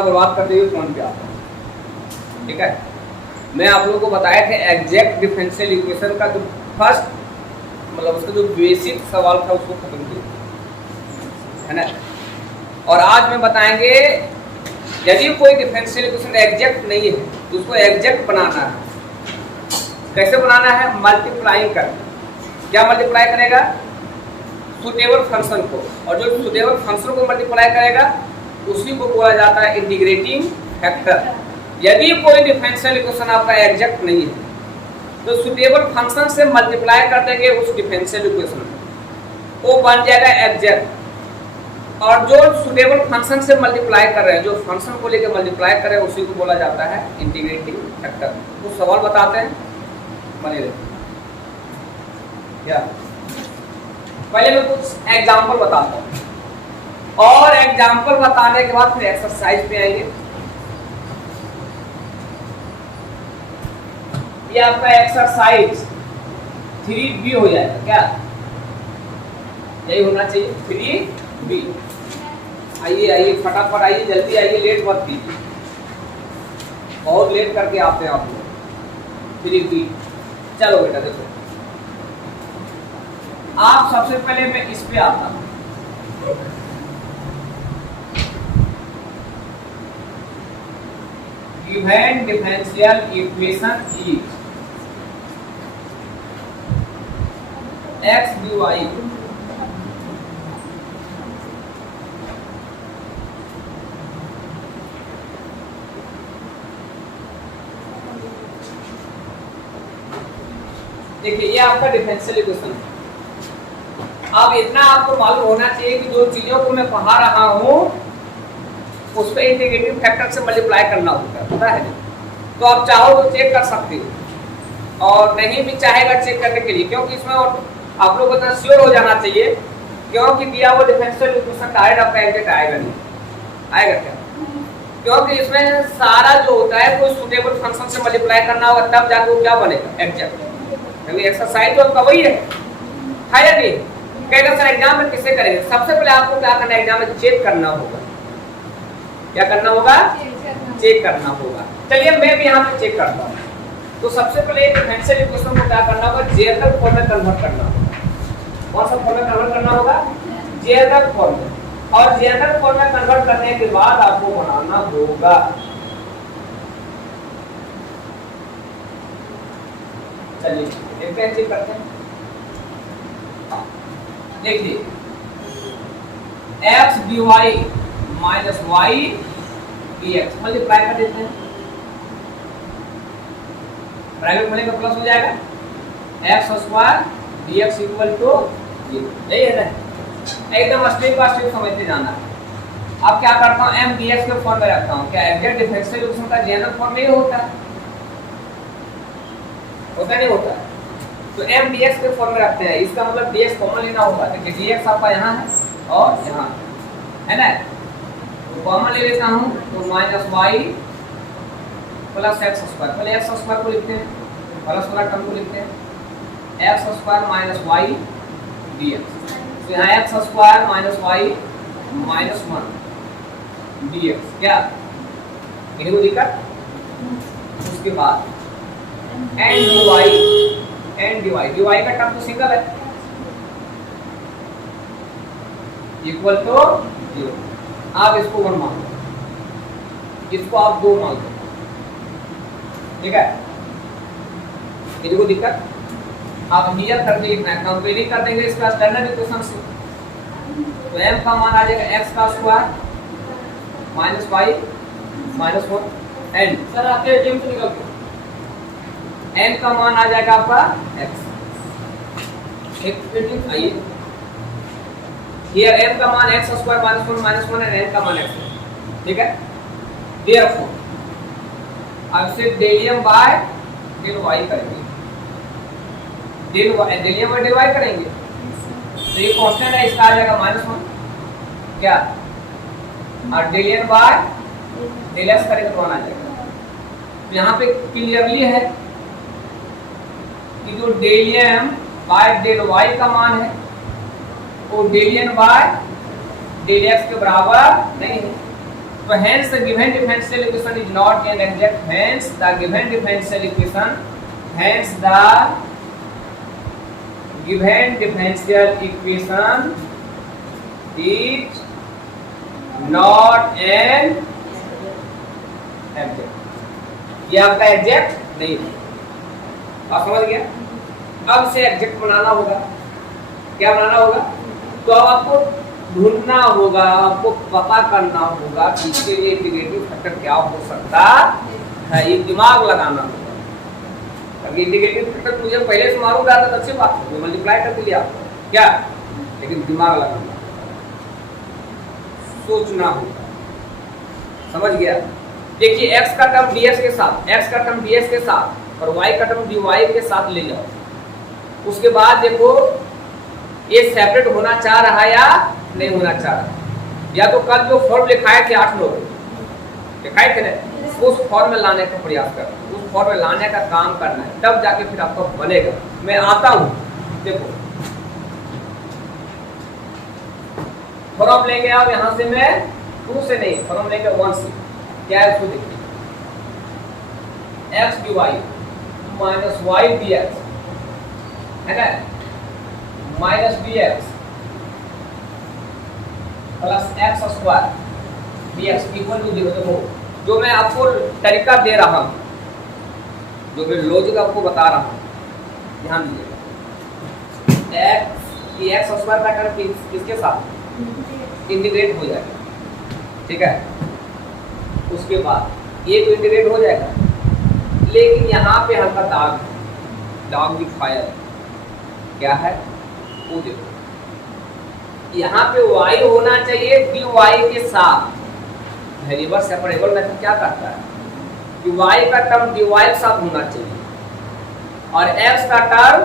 अपना बर्बाद करते हुए फोन पे आता हूँ। ठीक है, मैं आप लोगों को बताए थे एग्जैक्ट डिफरेंशियल इक्वेशन का जो फर्स्ट मतलब उसका जो बेसिक सवाल था उसको खत्म किया है ना। और आज में बताएंगे यदि कोई डिफरेंशियल इक्वेशन एग्जैक्ट नहीं है तो उसको एग्जैक्ट बनाना है। कैसे बनाना है? मल्टीप्लाई कर। क्या मल्टीप्लाई करेगा? सुटेबल फंक्शन को, और जो सुटेबल फंक्शन को मल्टीप्लाई करेगा उसी को बोला जाता है इंटीग्रेटिंग फैक्टर। यदि कोई डिफरेंशियल इक्वेशन आपका एग्जैक्ट नहीं है तो सुटेबल फंक्शन से मल्टीप्लाई कर देंगे उस डिफरेंशियल इक्वेशन वो बन जाएगा एग्जैक्ट। और जो सुटेबल फंक्शन से मल्टीप्लाई कर रहे हैं, जो फंक्शन को लेकर मल्टीप्लाई कर रहे हैं उसी को बोला जाता है इंटीग्रेटिंग फैक्टर। तो सवाल बताते हैं, बने रहे क्या। पहले मैं कुछ एग्जांपल बताता हूँ और एग्जांपल बताने के बाद फिर एक्सरसाइज पे आएंगे। ये आपका एक्सरसाइज 3B हो जाएगा। क्या यही होना चाहिए? 3B। आइए आइए फटाफट आइए, जल्दी आइए, लेट मत कीजिए, बहुत लेट करके आते हैं आप लोग। 3B। चलो बेटा देखो, आप सबसे पहले मैं इस पे आता हूं। Given differential equation is x dy देखिए ये आपका डिफरेंशियल इक्वेशन है। अब इतना आपको मालूम होना चाहिए कि जो चीजों को मैं पढ़ा रहा हूँ उस पर इंटीग्रेटिंग फैक्टर से मल्टीप्लाई करना होता है, पता है? तो आप चाहो तो चेक कर सकते हो और नहीं भी चाहेगा चेक करने के लिए, क्योंकि इसमें आप लोग को श्योर हो जाना चाहिए, क्योंकि दिया वो डिफरेंशियल इक्वेशन डायरेक्ट आपका एग्जैक्ट आएगा नहीं। आएगा क्या? क्योंकि इसमें सारा जो होता है कोई सुटेबल फंक्शन से मल्टीप्लाई करना होगा तब जाके वो क्या बनेगा? एग्जैक्ट। क्योंकि एक्सरसाइज तो आपका वही है या नहीं? कहेगा सर एग्जाम में किससे करेंगे? सबसे पहले आपको क्या करना है? एग्जाम में चेक करना होगा। क्या करना होगा? चेक करना होगा। चलिए मैं भी यहाँ पे चेक करता हूँ। तो सबसे पहले डिफरेंशियल इक्वेशन को क्या करना होगा? जेनरल फॉर्म में कन्वर्ट करना होगा। कौन सा फॉर्म में कन्वर्ट करना होगा? जेनरल फॉर्म में। और जेनरल फॉर्म में कन्वर्ट करने के बाद आपको बनाना होगा चलिए देखते हैं, चेक करते हैं। देखिए x dy minus y dx multiply कर देते हैं। ब्रैकेट में प्लस हो जाएगा x square dx equal to 0। यही है ना? एकदम स्टेप बाय स्टेप समझते जाना है। अब क्या करता हूँ? m dx के फॉर्म में रखता हूँ। क्या एग्जैक्ट डिफरेंशियल इक्वेशन का जनरल फॉर्म में होता है? होता नहीं होता? तो m dx के फॉर्म में रखते हैं। इसका मतलब dx कॉमन लेना होगा। देखिए dx आपका यहाँ है और यहाँ है ना, तो कॉमन ले लेता हूँ तो minus y plus X square. पहले एक्स स्क्वायर को लिखते हैं, प्लस वाला टर्म को लिखते हैं X square minus Y dx। तो यहाँ X square minus Y minus 1 dx। क्या इन्हीं को दिक्कत? उसके बाद एन dy का टर्म तो सिंगल है इक्वल टू 0। आप इसको 1 मान लो, इसको आप 2 मान लो। ठीक है, इनको दिक्कत? आप नियर कर लिखना है, कंपेयरिंग कर देंगे इसका स्टैंडर्ड इक्वेशन से। तो m का मान आ जाएगा x का square minus Y minus 1 and sir आपके एटीएम से निकल के n का मान आ जाएगा आपका x। एक आइए हियर m का मान x square minus 1 and n का मान x। ठीक है, देयरफॉर अब से del m by del y करेंगे, del m by del y करेंगे तो ये कांस्टेंट है, इसका आ जाएगा -1 क्या, और del n by del s करेंगे तो 1 आ जाएगा। तो यहाँ पे क्लियरली है कि जो del m by del y का मान है वो del n by del x के बराबर नहीं है। तो hence the given differential equation is not an exact. Hence the given differential equation is not an exact. ये आपका एग्जैक्ट नहीं है, आप समझ गया। अब से एग्जैक्ट बनाना होगा। क्या बनाना होगा? तो अब आपको ढूंढना होगा, आपको पता करना होगा कि इसके लिए इंटीग्रेटिंग फैक्टर क्या हो सकता है, ये दिमाग लगाना होगा। अगर इंटीग्रेटिंग फैक्टर मुझे पहले से मालूम रहा था तो अच्छी बात है, मल्टीप्लाई कर दिया आपको क्या, लेकिन दिमाग लगाना, सोचना होगा। समझ गया? देखिए x का टर्म dx के साथ, x का टर्म dx के साथ और y का टर्म dy के साथ ले जाओ। उसके बाद देखो ये सेपरेट होना चाह रहा है या नहीं होना चाह रहा। या तो कल जो फॉर्म लिखाए थे 8 लोग लिखाए थे ना, उस फॉर्म में लाने का प्रयास करना, उस फॉर्म में लाने का काम करना है, तब जाके फिर आपका बनेगा। मैं आता हूँ, देखो फॉर्म लेके आओ यहाँ से, मैं 2 से नहीं, फॉर्म लेके 1 से। क्या है उसको देखिए, x dy minus y dx है ना, minus dx plus x square dx equal to 0। देखो जो मैं आपको तरीका दे रहा हूँ, जो मैं लॉजिक आपको बता रहा हूँ, ध्यान दीजिएगा। x स्क्वायर का टर्म किसके साथ इंटीग्रेट हो जाएगा, ठीक है। उसके बाद ये तो इंटीग्रेट हो जाएगा, लेकिन यहाँ पे हल्का दाग दिखाया है। क्या है वो देखो, यहाँ पे y होना चाहिए dy के साथ। वेरिएबल सेपरेबल मेथड क्या करता है कि y का टर्म dy के साथ होना चाहिए और x का टर्म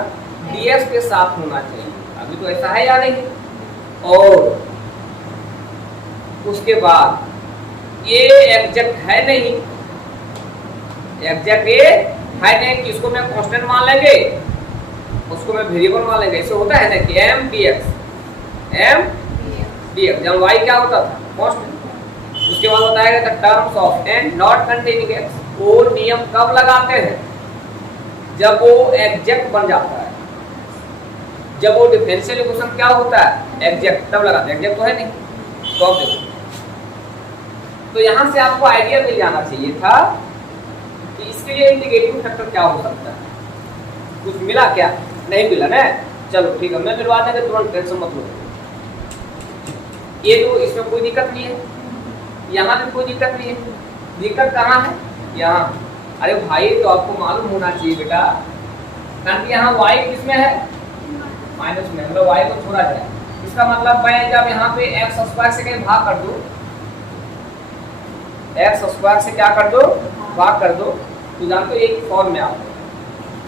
dx के साथ होना चाहिए। अभी तो ऐसा है या नहीं? और उसके बाद ये एग्जैक्ट है नहीं, एग्जैक्ट ये है नहीं कि इसको मैं कांस्टेंट मान लेंगे, उसको मैं वेरिएबल मान लेंगे। ऐसे होता है ना कि m dx जब y क्या होता था कांस्टेंट। उसके बाद बताएगा the terms of n not containing x। वो नियम कब लगाते हैं? जब वो एग्जैक्ट बन जाता है, जब वो डिफरेंशियल इक्वेशन क्या होता है एग्जैक्ट, तब लगाते हैं। एग्जैक्ट तो है नहीं, तो अब देखो, तो यहाँ से आपको आइडिया मिल जाना चाहिए था कि इसके लिए इंटीग्रेटिंग फैक्टर क्या हो सकता है। कुछ मिला क्या? नहीं मिला ना, चलो ठीक है, मैं मिलवा देंगे, तुरंत टेंशन मत लो। ये तो इसमें कोई दिक्कत नहीं है, यहाँ भी कोई दिक्कत नहीं है। दिक्कत कहाँ है? यहाँ। अरे भाई तो आपको मालूम होना चाहिए बेटा, कारण यहाँ y किसमें है? माइनस में, मतलब y को छोड़ा जाए। इसका मतलब मैं जब यहाँ पे x स्क्वायर से कहीं भाग कर दूं, x स्क्वायर से क्या कर दो, भाग कर दो, तो जानते हो एक फॉर्म में आओ,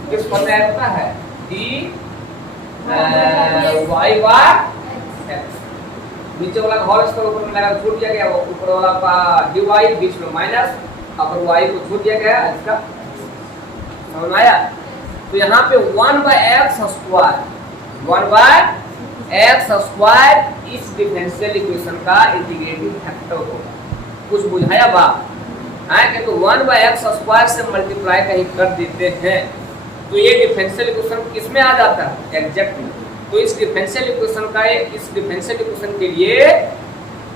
किस फॉर्म में आया होता है dy बाय x। नीचे वाला होल स्क्वायर ऊपर में लगा छोड़ दिया गया, ऊपर वाला का dy बीच में माइनस, अपर y को छोड़ दिया गया। इसका समझ आया? तो यहाँ पे 1/x स्क्वायर इस डिफरेंशियल इक्वेशन का इंटीग्रेटिंग फैक्टर होगा। कुछ बुझाया बात है कि तो 1/x स्क्वायर से मल्टीप्लाई कहीं कर देते हैं तो ये डिफरेंशियल इक्वेशन किस में आ जाता है? एग्जैक्ट में। तो इस डिफरेंशियल इक्वेशन के लिए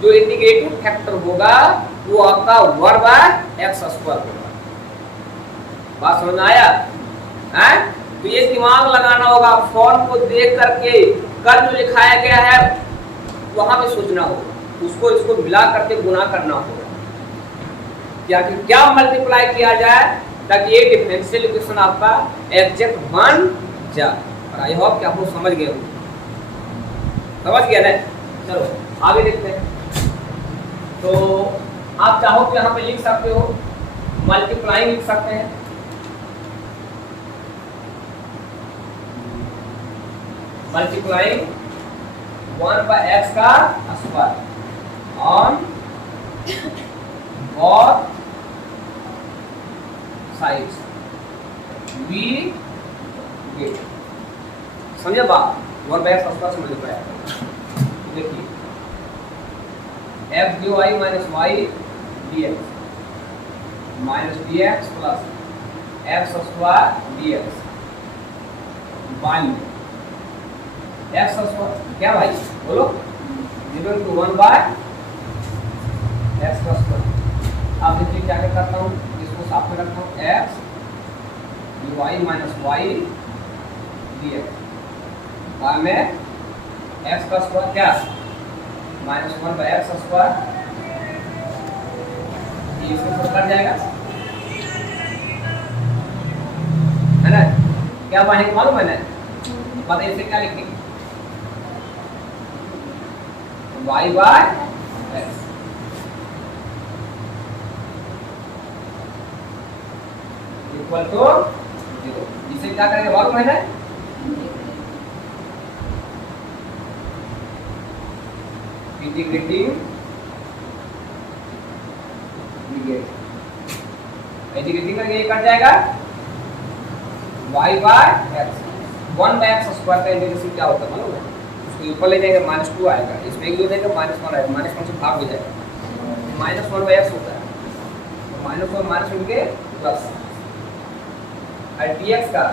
जो इंटीग्रेटिंग फैक्टर होगा वो आपका 1/x स्क्वायर होगा। बात समझ आया? है? तो ये दिमाग लगाना होगा, फॉर्म को देख करके कल जो लिखाया गया है वहां पे सोचना होगा, उसको इसको मिला करके गुना करना होगा, क्या मल्टीप्लाई किया जाए ताकि ये डिफरेंशियल इक्वेशन आपका एग्जैक्ट बन जाए। और आई होप कि आप लोग समझ गए होंगे, समझ गया ना? चलो आगे देखते हैं। तो आप चाहो तो यहाँ पे लिख सकते हो, मल्टीप्लाइंग लिख सकते हैं, मल्टीप्लाइंग 1/x का square on both sides we get। समझे बात? 1/x स्क्वायर से मल्टीप्लाई। देखिए x dy minus y dx minus dx plus X square dx by में एक्स स्क्वायर क्या भाई बोलो इक्वल टू 1 बाय एक्स का स्क्वायर। अब देखिए क्या क्या करता हूँ, इसको साथ में रखता हूँ X Y minus Y dx by में एक्स का स्क्वायर क्या माइनस 1 बाय एक्स स्क्वायर, ये इसमें सब कट जाएगा है ना। क्या पढ़ेंगे मालूम है ना, पता इसे क्या लिखेंगे y by X equal to 0। इसे क्या करेंगे मालूम है ना, इंटीग्रेटिंग करके ये कट जाएगा y by X 1 by X square का इंटीग्रेशन क्या होता है मालूम है, उसको ऊपर ले जाएंगे -2 आएगा, इसमें एक जो देंगे -1 आएगा, -1 से भाग हो जाएगा, -1 बाय एक्स होता है तो -1 -1 के प्लस और dx का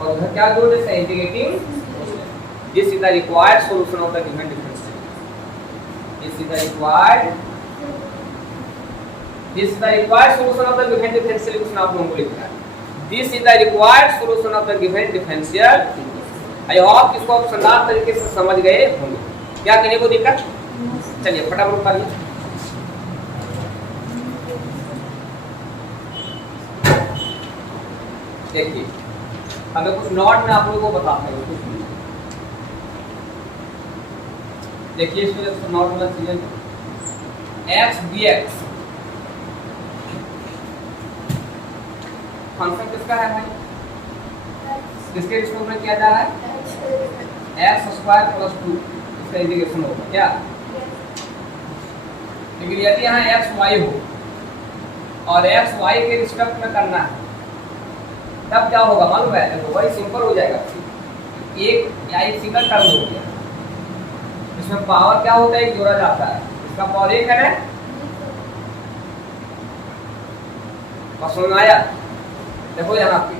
और उधर क्या जोड़ देते हैं integrating, this is the required solution of the given differential, this is the required solution of the given differential equation आप लोगों को लिखना है, this is the required solution of the given differential equation। I hope इसको आप शानदार तरीके से समझ गए होंगे। क्या कहने को दिक्कत, चलिए फटाफट करिए। देखिए हमें कुछ नोट में आप लोगों को बताते हैं कुछ, देखिए इसको नोट में चीजें x dx फंक्शन किसका है भाई, किसके रिस्पेक्ट में किया जा रहा है एक्स स्क्वायर प्लस 2, इसका इंटीग्रेशन होगा क्या, लेकिन यदि यहाँ एक्स वाई हो और एक्स वाई के रिस्पेक्ट में करना है तब क्या होगा मालूम है, देखो वही सिंपल हो जाएगा, एक या एक सिंगल टर्म हो गया, इसमें पावर क्या होता है जोड़ा जाता है, इसका पावर 1 है ना, समझ आया। देखो यहाँ पे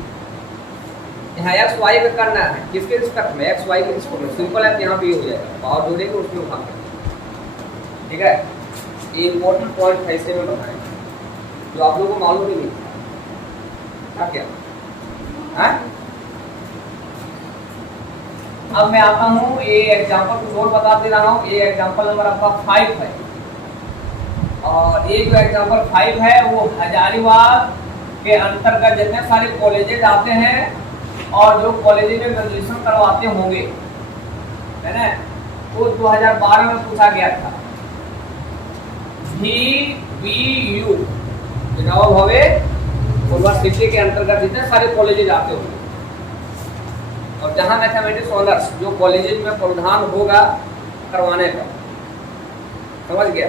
यहाँ एक्स वाई का करना है किसके रिस्पेक्ट में, एक्स वाई के रिस्पेक्ट में, सिंपल है, यहाँ पे ये हो जाएगा, पावर जोड़ेंगे उसमें उठा कर, ठीक है। ये इंपॉर्टेंट पॉइंट है, इसे में बताएंगे जो आप लोगों को मालूम ही नहीं था क्या। हाँ अब मैं आता हूँ, ये एग्जाम्पल कुछ और बता दे रहा हूँ, ये एग्जाम्पल नंबर आपका 5 है और ये जो एग्जाम्पल 5 है वो हजारीबाग के अंतर्गत जितने सारे कॉलेजेस आते हैं और जो कॉलेजेस में ग्रेजुएशन करवाते होंगे है ना, वो 2012 में पूछा गया था, VBU विनोबा भावे यूनिवर्सिटी के अंतर्गत जितने सारे कॉलेजेस आते होंगे और जहां मैथमेटिक्स ऑनर्स जो कॉलेजेस में प्रावधान होगा करवाने का, समझ गया,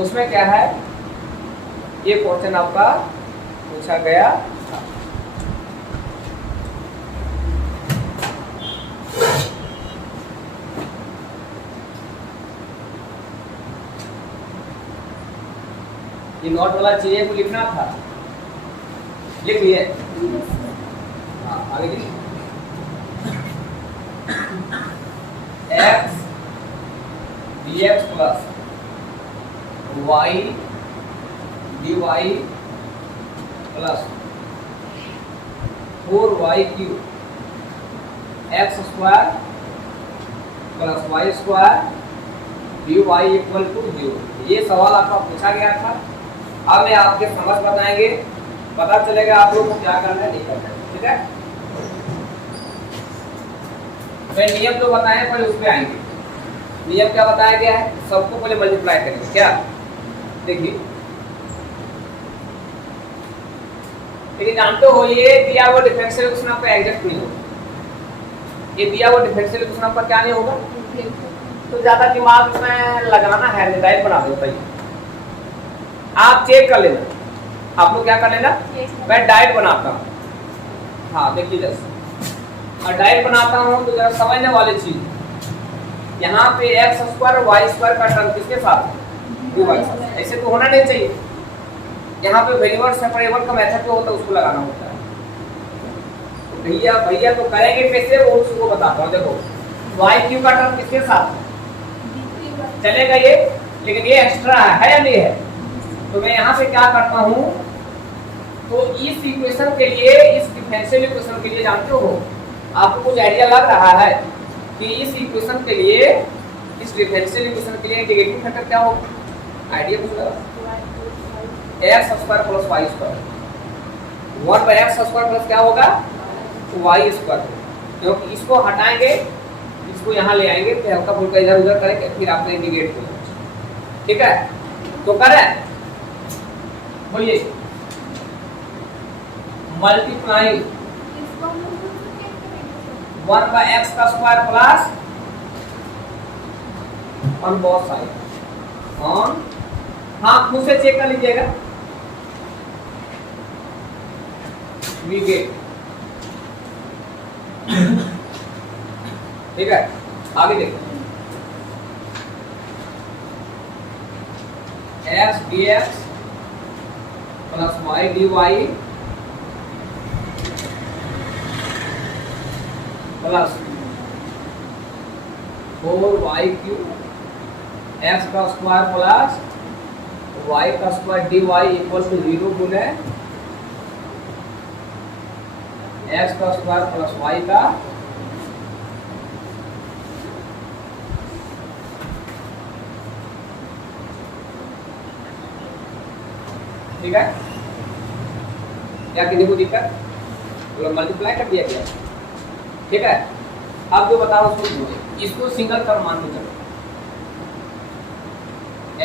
उसमें क्या है ये क्वेश्चन आपका पूछा गया था। ये नोट वाला चीजें को लिखना था, लिख लिए, हाँ आगे लिखिए, x dx plus y dy plus 4y cube X square plus Y square dy equal to 0। ये सवाल आपका पूछा गया था। अब मैं आपके समझ बताएंगे, पता चलेगा आप लोग को क्या करना है नहीं करना है, ठीक है। मैं नियम जो बताए पहले उस पर आएंगे। नियम क्या बताया गया है, सबको पहले मल्टीप्लाई करेंगे क्या, देखिए लेकिन जानते हो ये दिया हुआ डिफरेंशियल इक्वेशन आपका एग्जैक्ट नहीं होगा, ये दिया हुआ डिफरेंशियल इक्वेशन आपका क्या नहीं होगा, तो ज्यादा दिमाग में लगाना है, डायरेक्ट बना दो भाई, आप चेक कर लेना, आप लोग क्या कर लेना, मैं डाइट बनाता हूँ, हाँ देखिए जैसे और डाइट बनाता हूँ तो जरा समझने वाली चीज, यहाँ पे एक्स स्क्वायर वाई स्क्वायर का टर्म किसके साथ है, dy ऐसे तो होना नहीं चाहिए। यहाँ पे वेरिएबल सेपरेबल का मेथड जो होता है उसको लगाना होता है। तो भैया तो करेंगे कैसे वो उसको बताता हूँ। देखो y क्यू का टर्म किसके साथ चलेगा ये, लेकिन ये एक्स्ट्रा है या नहीं है। तो मैं यहाँ पे क्या करता हूँ, तो इस इक्वेशन के लिए, इस डिफरेंशियल इक्वेशन के लिए जानते हो आपको कुछ आइडिया लग रहा है कि इस इक्वेशन के लिए, इस डिफरेंशियल इक्वेशन के लिए इंटीग्रेटिंग फैक्टर क्या होगा, आइडिया कुछ लगा? x square plus y square, 1/x square plus क्या होगा y स्क्वायर। क्योंकि इसको हटाएंगे, इसको यहाँ ले आएंगे, फिर हल्का फुल्का इधर उधर करेंगे, फिर आपने इंटीग्रेट किया। ठीक है, तो करें, बोलिए मल्टीप्लाई 1/x का square plus on both side on, हाँ खुद से चेक कर लीजिएगा, वी गेट। ठीक है, आगे देखो x dx plus y dy plus 4y cube x का स्क्वायर प्लस y का स्क्वायर dy इक्वल टू 0 गुने x का स्क्वायर प्लस y का ठीक है। क्या किसी को दिक्कत, मल्टीप्लाई कर दिया गया। ठीक है, अब जो बताओ उसको, इसको सिंगल टर्म मान लो,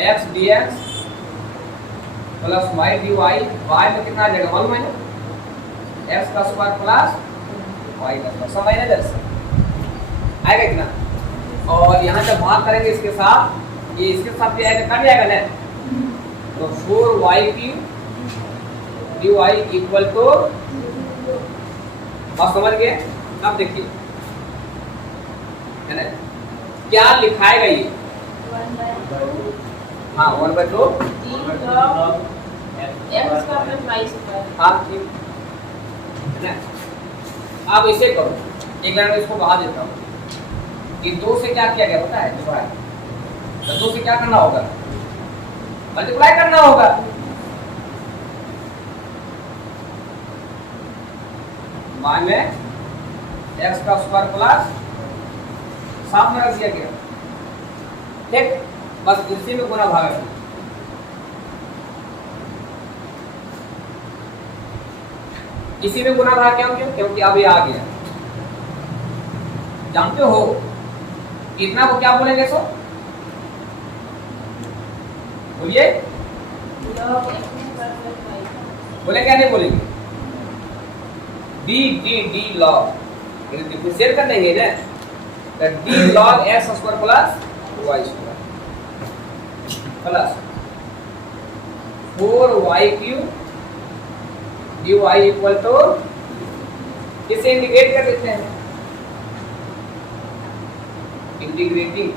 x dx plus y dy, y में कितना आ जाएगा मालूम है ना, x का स्क्वायर प्लस y का स्क्वायर, समझ ना जैसे आएगा कितना। और यहाँ जब भाग करेंगे इसके साथ, ये इसके साथ भी आएगा, कट जाएगा ना, तो 4y cube dy equal to, और समझ गए। अब देखिए है ना, क्या लिखाएगा ये, हाँ 1/2 हाँ ठीक है ना। अब इसे करो, एक बार मैं इसको बढ़ा देता हूँ कि 2 से क्या किया गया पता है, तो 2 से क्या करना होगा, मल्टीप्लाई करना होगा। y में x का स्क्वायर प्लस, साथ में रख दिया गया, ठीक, बस इसी में गुना भाग है। इसी में गुना भाग क्यों, क्योंकि अब ये आ गया। जानते हो इतना को क्या बोलेंगे, सो बोलिए, बोले क्या नहीं बोलेंगे, डी लॉग, डिफरेंशिएट कर देंगे ना, तो D log X square plus Y square plus 4y cube D Y equal to, किसे इंटीग्रेट कर देते हैं, इंटीग्रेटिंग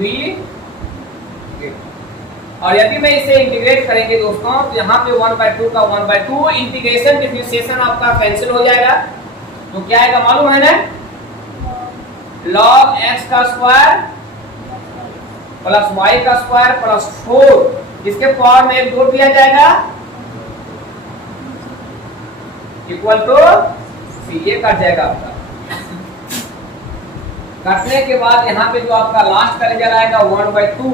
v। और यदि मैं इसे इंटीग्रेट करेंगे दोस्तों, तो यहाँ पे 1/2 का 1/2 इंटीग्रेशन डिफरेंशिएशन आपका कैंसिल हो जाएगा। तो क्या आएगा मालूम है ना, log x का स्क्वायर प्लस y का स्क्वायर प्लस 4, इसके पावर में एक जोड़ दिया जाएगा इक्वल टू c, ये कट जाएगा आपका। कटने के बाद यहाँ पे जो आपका लास्ट का रिजल्ट आएगा 1/2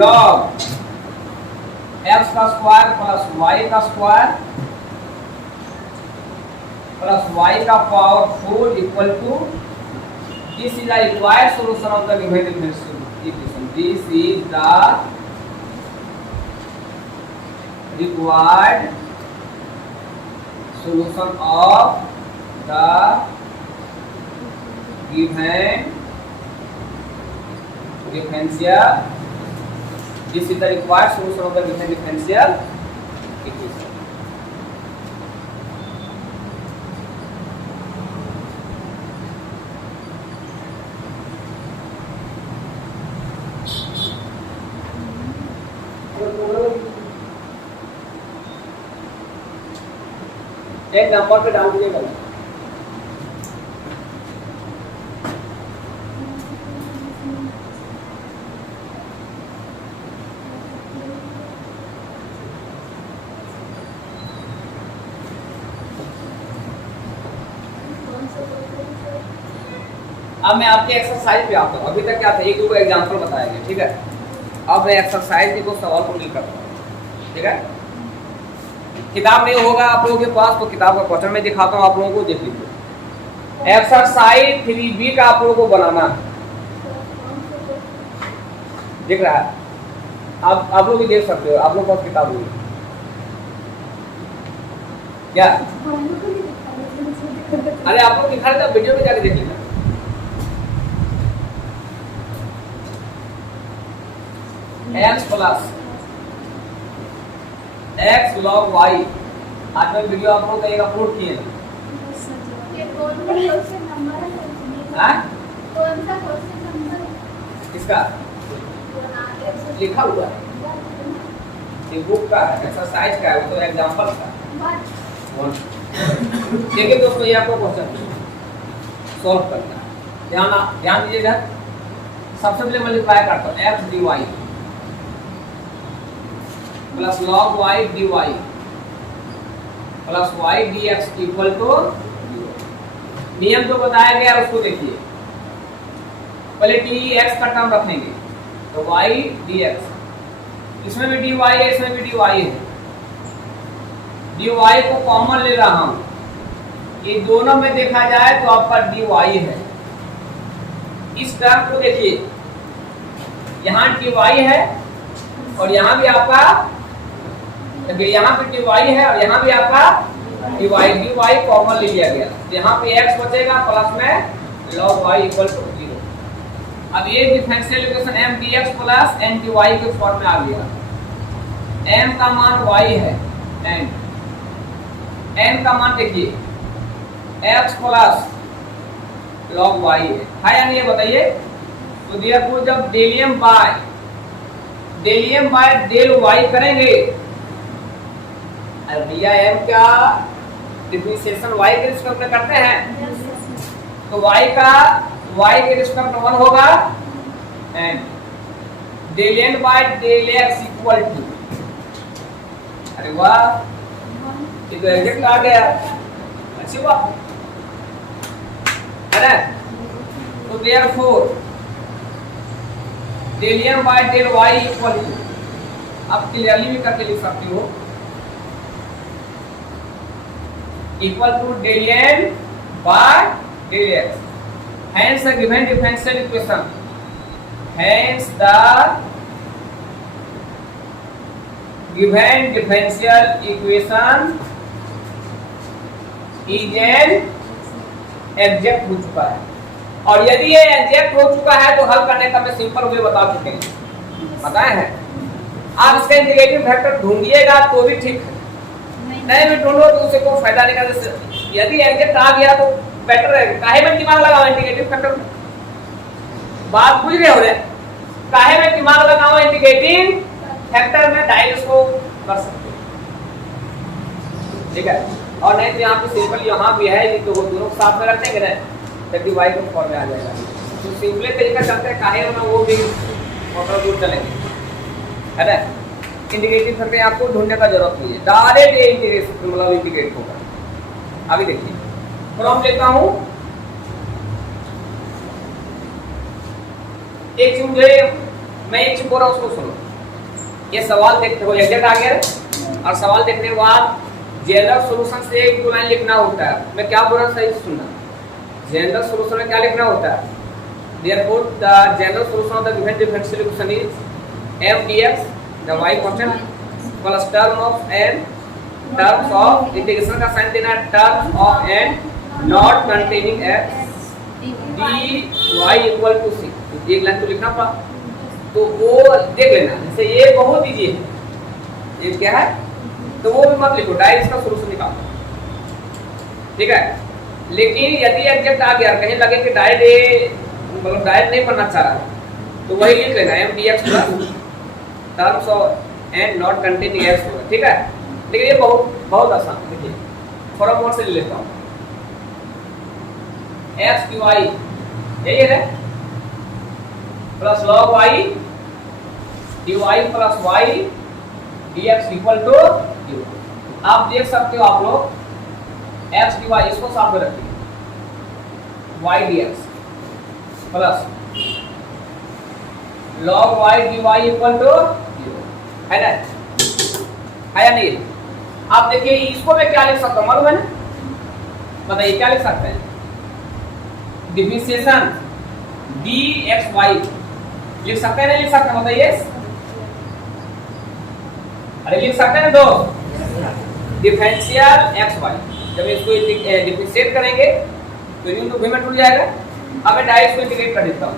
log x का स्क्वायर प्लस y का स्क्वायर प्लस y का power 4 equal to, this is the required solution of the given differential equation, this is the required solution of the given differential, this is the required solution of the given differential equation। एक number पे डाल दीजिएगा। अब मैं आपके exercise पे आता हूँ। अभी तक क्या था, एक दो एग्जांपल बताया गया, ठीक है। अब मैं एक्सरसाइज के कुछ सवाल को डील करता हूँ, ठीक है। किताब नहीं होगा आप लोगों के पास तो किताब का क्वेश्चन में दिखाता हूँ आप लोगों को, देख लीजिए। एक्सरसाइज 3B का आप लोगों को बनाना है, दिख रहा है? आप लोग भी देख सकते हो, आप लोग पास किताब होगी क्या? अरे आप लोग दिखा रहे थे, वीडियो में जाके देख लीजिए। x plus x log y, आज मैं वीडियो आप लोग का एक अपलोड किए हैं। किसका लिखा हुआ है? ये बुक का है, एक्सरसाइज का है, वो तो एग्जांपल का। देखिए दोस्तों, ये आपको क्वेश्चन सॉल्व करना है, ध्यान दीजिएगा। सबसे पहले मल्टीप्लाई करता हूँ, x dy plus log y dy plus y dx equal to, नियम जो बताया गया उसको देखिए। पहले dx का टर्म रखेंगे तो y dx, इसमें भी dy है, इसमें भी dy है। dy को कॉमन ले रहा हूं, ये दोनों में देखा जाए तो आपका dy है। इस टर्म को देखिए, यहाँ dy है और यहाँ भी आपका, यहाँ पे dy है और यहाँ भी आपका dy कॉमन ले लिया गया। यहाँ पे x बचेगा प्लस में log y इक्वल टू 0। अब ये differential equation m dx plus n dy के फॉर्म में आ गया। m का मान y है, n का मान देखिए x प्लस log y है या नहीं, ये बताइए। तो देखो जब del m by del y करेंगे, अरे भैया m का डिफरेंशिएशन y के रिस्पेक्ट में करते हैं, तो y के रिस्पेक्ट में 1 होगा, and del n by del x equal to, अरे वाह, ये तो एग्जैक्ट आ गया, अच्छी बात है ना। तो therefore del m by del y equal to, आप क्लियरली भी करके लिख सकते हो, equal to del n by del x। Hence the given differential equation, hence the given differential equation is an exact हो चुका है। और यदि ये एग्जैक्ट हो चुका है तो हल करने का मैं सिंपल वे बता चुके हैं, बताए हैं। आप इसका इंटीग्रेटिव फैक्टर ढूंढिएगा तो भी ठीक है, नहीं भी ढूंढो तो उससे कोई फायदा नहीं करता। यदि एग्जैक्ट आ गया तो बेटर है। काहे में दिमाग लगाओ इंटीग्रेटिव फैक्टर में, बात बुझ रहे हो रे? काहे में दिमाग लगाओ इंटीग्रेटिव फैक्टर में, डायरेक्ट उसको कर सकते हो, ठीक है। और नहीं तो यहाँ पे सिंपल यहाँ भी है, तो वो दोनों साथ में रख देंगे ना, तो dy को फॉर्म में आ जाएगा। तो सिंपल तरीका चलते हैं, काहे में वो भी मोटर दूर चलेंगे, है ना। इंटीग्रेटिव फैक्टर आपको ढूंढने का जरूरत नहीं है, डायरेक्ट ये इंटीग्रेशन मतलब इंटीग्रेट होगा। अभी देखिए फॉर्म लेता हूँ, एक चीज मुझे, मैं एक चीज बोल रहा हूँ उसको सुनो। ये सवाल देखते हो एग्जैक्ट आ गया, और सवाल देखने के बाद जनरल सॉल्यूशन से एक दो लाइन लिखना होता है। मैं क्या बोल रहा हूँ सही सुनना, जनरल सॉल्यूशन में क्या लिखना होता है? Therefore the general solution of the given differential equation is m dx, the y constant, plus term of n, terms of integration का साइन देना है, terms of n not containing x dy equal to c। तो एक line तो लिखना पड़ा, तो वो देख लेना। जैसे ये बहुत इजी है, ये क्या है तो वो भी मत लिखो, डायरेक्ट इसका सॉल्यूशन निकालो, ठीक है। लेकिन यदि एग्जैक्ट आ गया, कहीं लगे कि डायरेक्ट मतलब डायरेक्ट नहीं पढ़ना चाह रहा, तो वही लिख लेना m dx plus terms of n not containing x होगा, ठीक है। लेकिन ये बहुत आसान, देखिए थोड़ा मोड से ले लेता हूँ, एक्स डी वाई यही है plus log Y D Y plus Y D X equal to 0। आप देख सकते हो आप लोग एक्स डी वाई इसको साथ में रखिए, Y D X plus log Y D Y equal to 0 है ना, है या नहीं? आप देखिए इसको मैं क्या लिख सकता हूँ मालूम है ना, बताइए क्या लिख सकते हैं? डिफरेंशिएशन डी एक्स वाई लिख सकते हैं नहीं लिख सकते? बताइए, अरे लिख सकते हैं दोस्त, डिफरेंशियल एक्स वाई। जब इसको डिफरेंशिएट करेंगे तो इन तो में टूट जाएगा। अब मैं डायरेक्ट इसको इंटीग्रेट कर देता हूँ।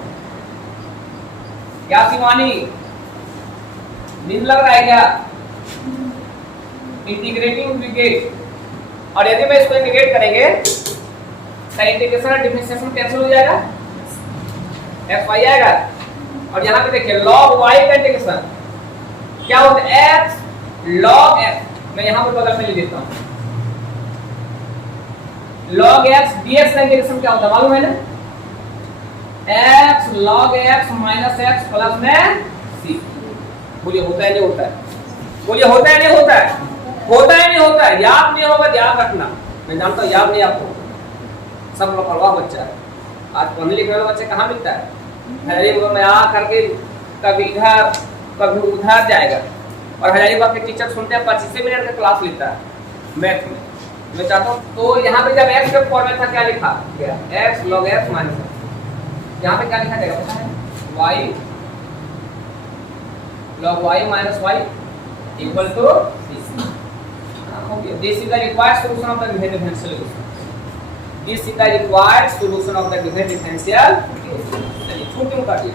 क्या शिवानी नींद लग रहा है क्या? इंटीग्रेटिंग इंटीग्रेट, और यदि मैं इसको इंटीग्रेट करेंगे तो इंटीग्रेशन और डिफरेंशिएशन कैंसिल हो जाएगा, एक्स वाई आएगा। और यहाँ पे देखिए लॉग वाई का इंटीग्रेशन क्या होता है, एक्स लॉग एक्स। मैं यहाँ पे बगल में लिख देता हूँ, लॉग एक्स डीएक्स का इंटीग्रेशन क्या होता है मालूम है ना, x log x minus x plus में सी। बोलिए होता है नहीं होता है? बोलिए होता है नहीं होता है? होता है नहीं होता है? याद नहीं होगा, ध्यान रखना। मैं जानता हूँ याद नहीं आपको, सब लोग परवाह बच्चा है। आज पढ़ने लिखने वाला बच्चे कहाँ मिलता है? हजारीबाग में आ करके कभी इधर कभी उधर जाएगा। और हजारीबाग के टीचर सुनते हैं 25 मिनट का क्लास लेता है मैथ में। मैं चाहता हूँ तो यहाँ पे जब एक्स का फॉर्मूला था क्या लिखा गया, एक्स लॉग एक्स माइनस, यहाँ पे क्या लिखा जाएगा पता है, Y log y minus y equal to this. Okay, this is the required solution of the Given differential equation. This is the required solution of the Given differential equation. चलिए छोटे काटिए।